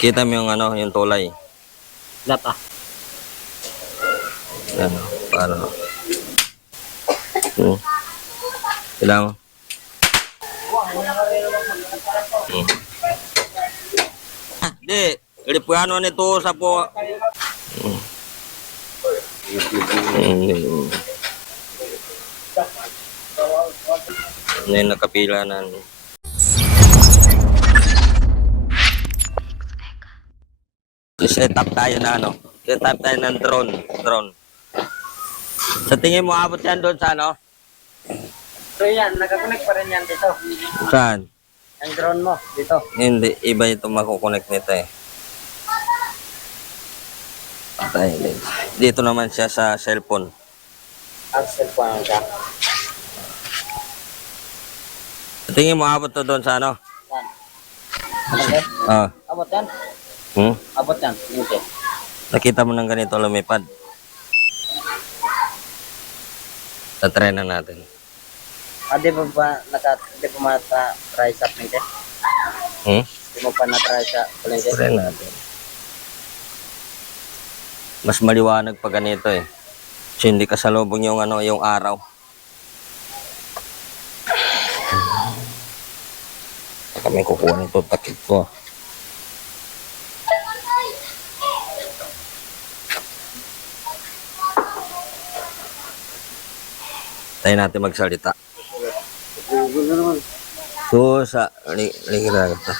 Kita mo yung ano, yung tulay. Wala pa. Yan, para. Kailangan mo. Di, kalipuano nito sa po. Ano yung nakapila na. Set up tayo na ano. Set up tayo ng drone. Sa tingin mo abot yan doon sa ano? So yan, nakakonect pa rin yan dito. Saan? Ang drone mo, dito. Hindi, iba ito makukonect nito eh. Patay din. Dito naman siya sa cellphone. Axel po ang siya. Sa tingin mo abot to doon sa ano? Yan. Ano yan? Abot yan? Abot yan. Hindi. Nakita mo ng ganito lumipad. Tatry na natin. Di ba mata-try sa plente? Di mo pa na-try sa plente? Try natin. Mas maliwanag pa ganito eh. Kasi hindi kasalubong yung ano, yung araw. Kami kukuha nito takip ko. Tayo natin magsalita. Sa ligira ka.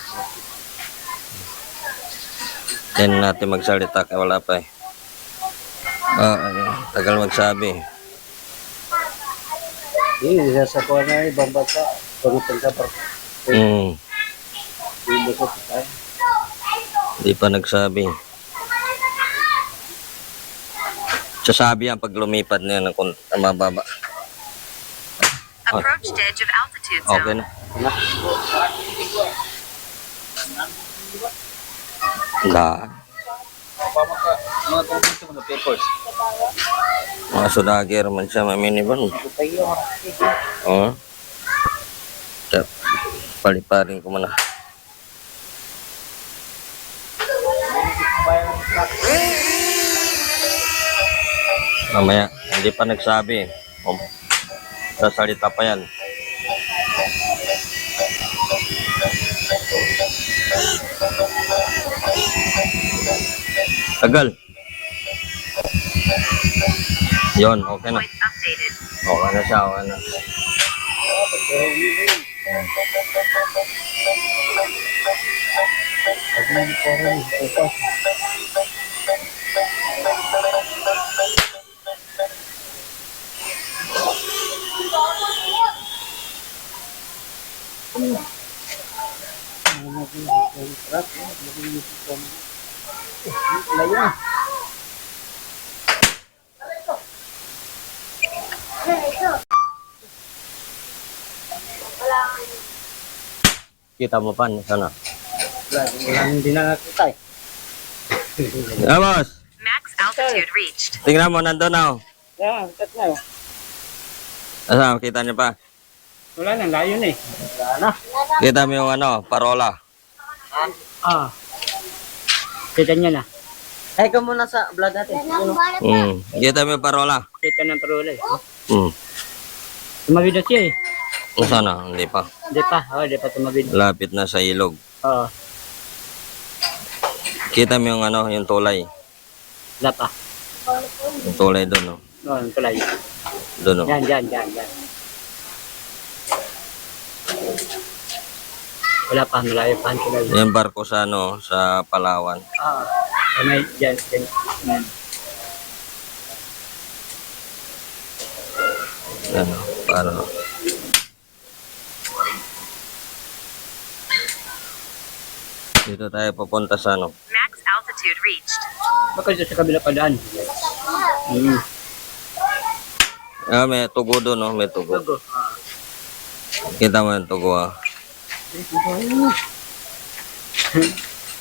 Tayo natin magsalita kaya wala pa eh. Tagal magsabi. Hindi, sa kuha na ibang bansa. Pagutang ka pa. Hindi pa nagsabi. Sasabi yan pag lumipad na yan kung mababa. Approach to edge of altitude zone. Okay na. Mga sudager man siya, may minivan. Oo. Paliparin ko muna. Mamaya, hindi pa nagsabi. Sasalita pa yan. Tagal. Yon, okay na. Okay na siya, okay na. Kita mo pa, sana. Hindi na nakita eh. Vamos! Max altitude reached. Tingnan mo, nandun na. Yan, cut na. Asa, kita niyo pa. Wala na, layo na eh. Wala na. Kita mo yung ano, parola. Kita niya na. Ay, ka muna sa vlog natin. Kita mo yung parola. Kita ng parola eh. Tumawid na siya eh. O sana, hindi pa. Hindi pa tumawid. Lapit na sa ilog. Oo. Kita mo yung ano, yung tulay. Wala pa. Yung tulay doon, no? Oo, yung tulay. Doon, no? Yan. Wala pa, malayo pa ang tulay. Yung barko sa ano, sa Palawan. May dyan. Yan, no? Para. Dito tayo papunta sa ano. Max altitude reached. Baka dito sa kabila pa daan. May tugo doon, no? May tugo. Bago. Kita mo yung tugo, ah.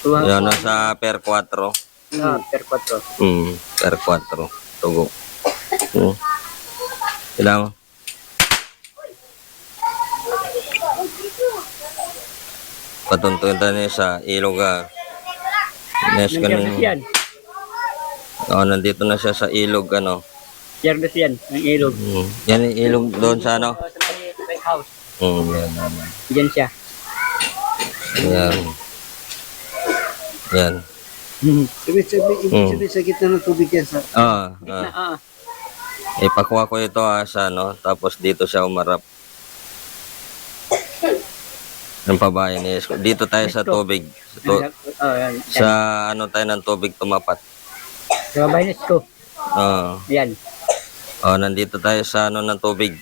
Tuwang. Yan, nasa per 4. Per 4. Per 4. Tugo. Kailangan mo. Patuntuntan niya sa ilog, ah. Nes ka Nandito na. yan. Oh, nandito na siya sa ilog, ano. Yardas yan, ang ilog. Yan yung ilog doon sa ano. Sa may house. Yan. Diyan siya. Yan. Yan. Ibig sabihin sa gitna ng tubig yan sa... Ipakuha ko ito sa ano, tapos dito siya umarap. Ng pabayan ni Isko. Dito tayo sa tubig. Yan. Sa ano tayo ng tubig tumapat. Sa bahay ko. Yan. Nandito tayo sa ano ng tubig.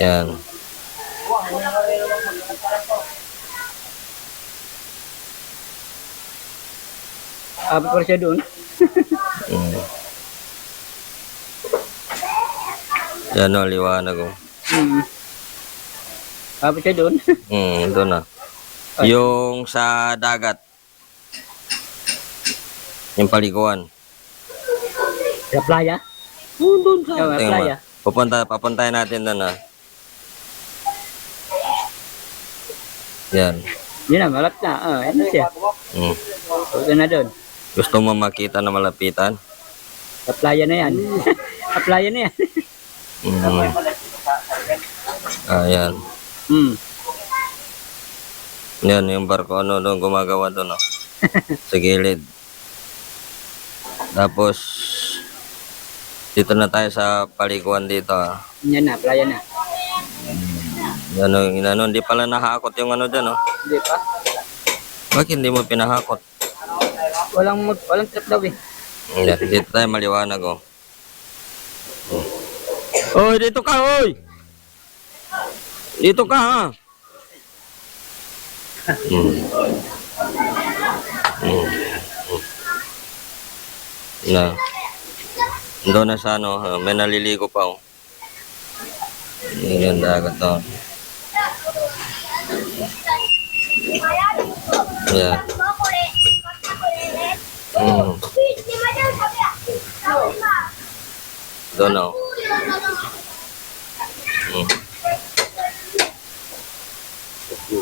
Yan. Abot pa siya doon. Yan o, liwanag o. Abot siya doon. Doon na. Yung sa dagat. Yung paliguan. Sa playa. Doon sa Sa playa. Papuntahin natin doon na. Yan. Yan na, malap na. Yan na siya. Huwag na doon. Gusto mo makita na malapitan? Sa playa na yan. Sa playa na yan. Ayan. Hmm. Yan, yung barko ano doon gumagawa doon. Sa gilid. Tapos, dito na tayo sa paliguan dito. Yan na, playa na. Yan o, hindi pala nahakot yung ano dyan. Hindi pa. Bakit hindi mo pinahakot? Walang trip daw eh. Yan, dito tayo maliwanag o. Oy, dito ka, oy! Dito ka, ha? Na. Doon na sa ano, may naliligo pa, oh. Yan yung dagat, oh. Yan. Doon, oh.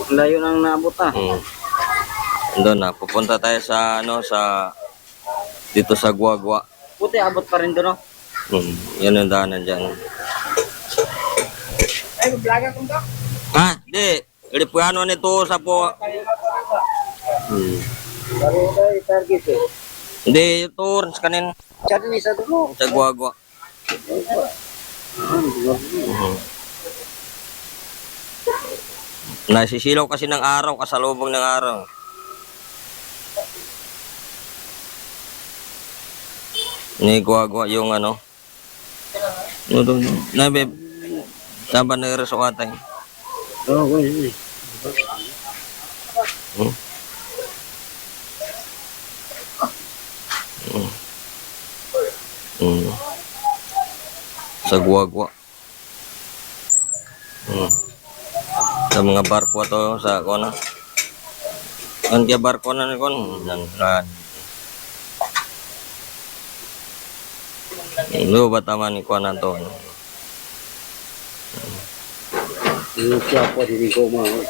Layo nang naabot Doon na, pupunta tayo sa ano, sa dito sa Guagua. Buti abot pa rin doon. Yan yung daanan dyan. Ay, vlogger kung ka? Di. Ilipano nito sa po. Bago tayo target eh. Hindi, ito orange kanin. Siya din isa doon. Sa Guagua. Nasisilaw kasi ng araw, kasalubong ng araw. Ni Guagua yung ano. Nabe, saan ba nagresokatay? Oo, wait. Sa Guagua. Sa mga barko to sa kona. Ang kaya barko na ni kon nan. Lo ba tama ni kon to? Yung siya po, hindi ko mahal.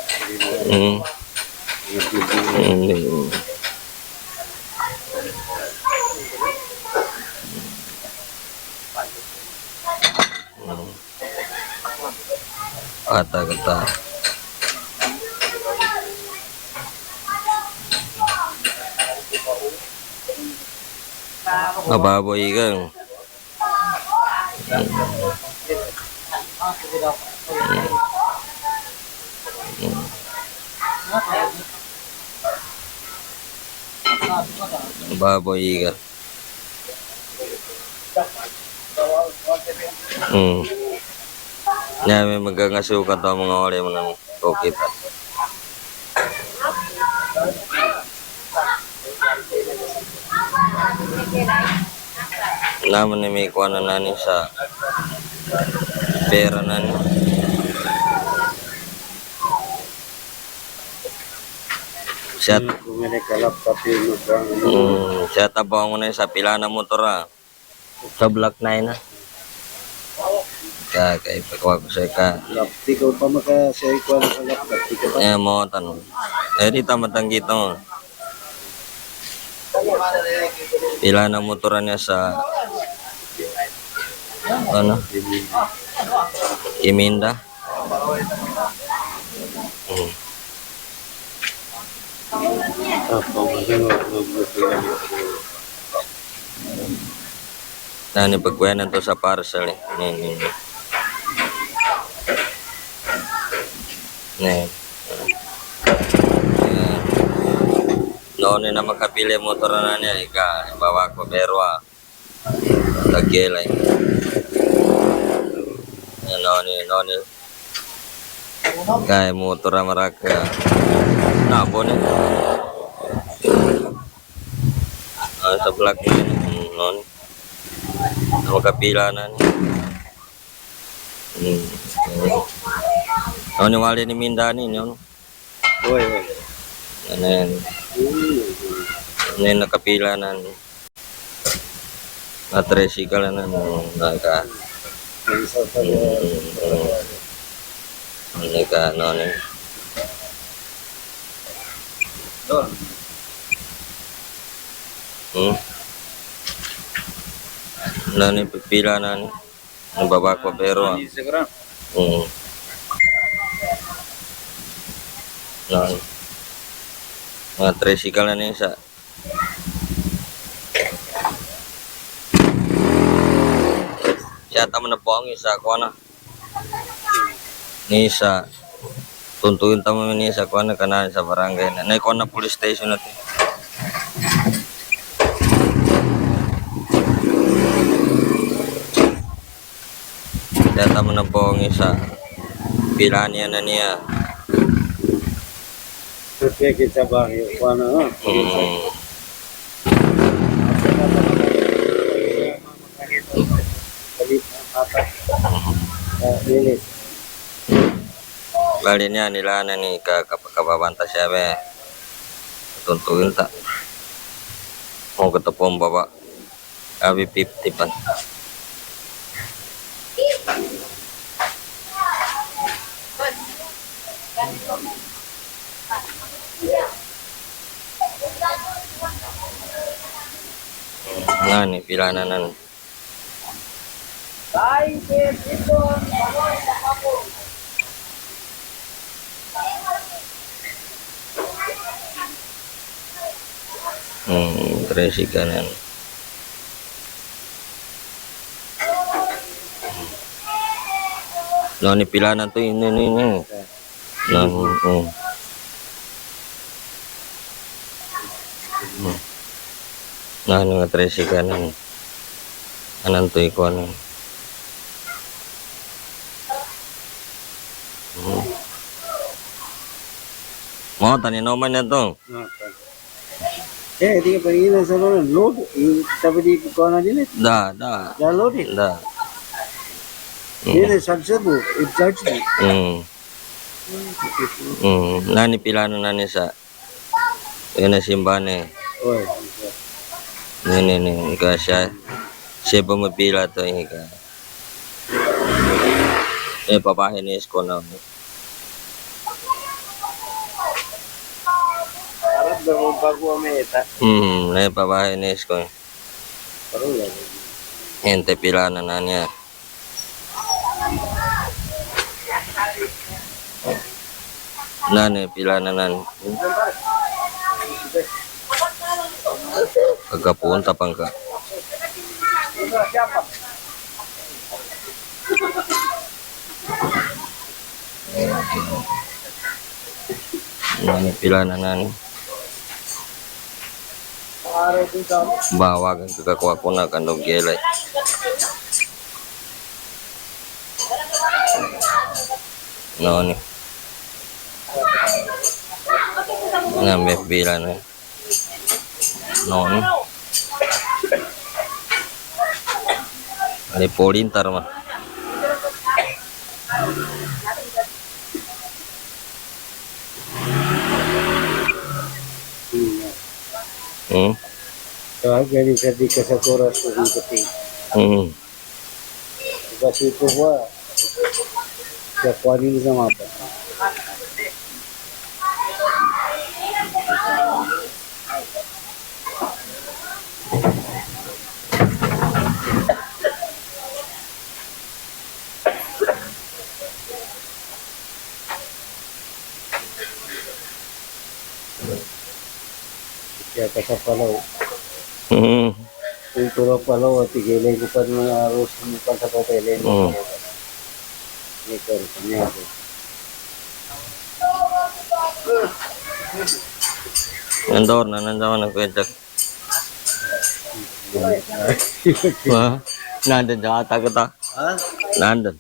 Kata-kata. Mababoy kang. Baboy ka. May magangasukan to mga ori mo ng kokita. Naman ni may kuha na nani sa pera nani. Siya siya tabang mo na sa pila na motor sa Block 9 kay pagkuha ko sa ka. Lapti ko pa maka sa ikuan sa laptop. Mo tanong. di tamatanggi to. Pila na motoran niya sa ano? Iminda. Hmm. Nani pagkuyanan to sa parcel eh. Nih. Ayan. Noon na makapili motor na niya, bawa ko berwa. Tagilay. Noon. Kaya motor na maraka. Nabo ni. Sa black noon. Makapila na niya. Noon yung wali ni Mindani noon. Oy. Ano yan. Ano yung nakapila na na-tricycle na naka ano ni ano ni pipila na ni nababa ko pero mga tricycle na niya sa siya tama na po ang isa ko na ni isa tuntuin tama ni isa ko na kanan sa barangay na naikon na police station natin siya tama na po ang isa pila niya na niya Kaya kita barrio, paano? Bali niya nila na ni kababanta siya be tuntuin ta mau ketepong baba abi 50 pan nah nih pilananan terisi kanan no ni pilanan tuh ini nah ini terisi kanan kanan tuh ikon mau tani noman na to Di ka pangina sa mga load. Sabi di ko na din eh. da Da load eh. da Dili sagsabu, i-charge mo. Nani pilano nani sa ina simbane Oy. ini ka siya pumipila to ini ka papahinis ko na Harap daw mo bago ameta. papahinis ko Parang lang. ente pilano na niya nani pilano nan kagapunta pang ka nani pilano nan bawagan kagakuha ko na kandong gelay no ni ngambil bilan no ni ada polintar mah Gani sa di ka sa koras ko ikuti. Kasi ito ba, sa kwani sa mapa. Kaya ka sa palaw. Hmm. Kung puro palaw, at tigilay ko pa ng aros mo pa sa papelin. Hmm. Ito, kanya ako. Nandor na nandaman ng kwenta. Ha? Nandun sa kata kita. Ha? Nandun.